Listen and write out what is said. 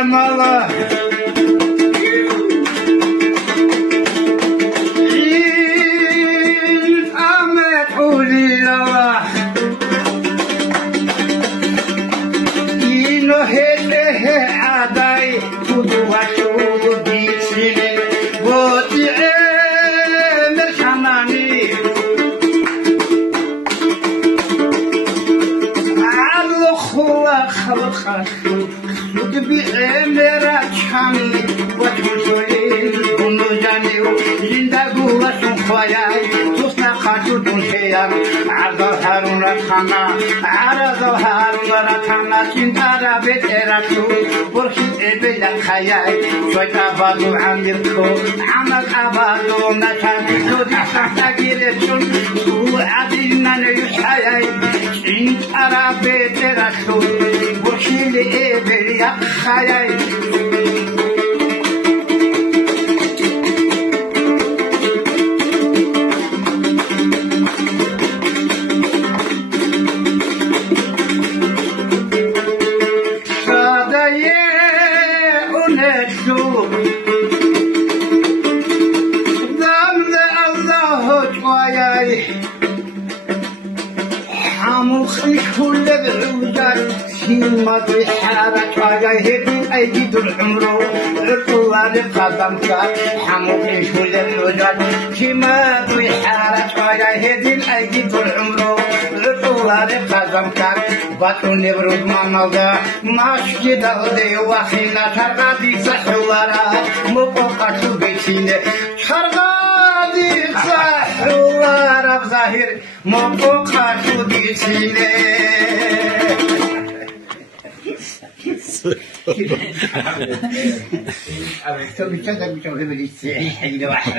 الله عرض هارون رتنا كنتارا بتراتو برخي بلا خياي شويت أبادو عميركو عمل أبادو نتان دودي سحتا جيرتون سو عدينا نيحياي كنتارا بتراتو برخي بلا خياي ماضي حارك عجاهد أيدي العمرو عطوا لقدمك حموك شول الوجد في ماضي حارك عجاهد أيدي العمرو عطوا لقدمك بطل نبرد ما مضى مسجد الدي وخينا ترغدي سحورا مبقى بيتين ترغدي سحورا بظاهر مبقى بيتين A ver, esto me echa mucho de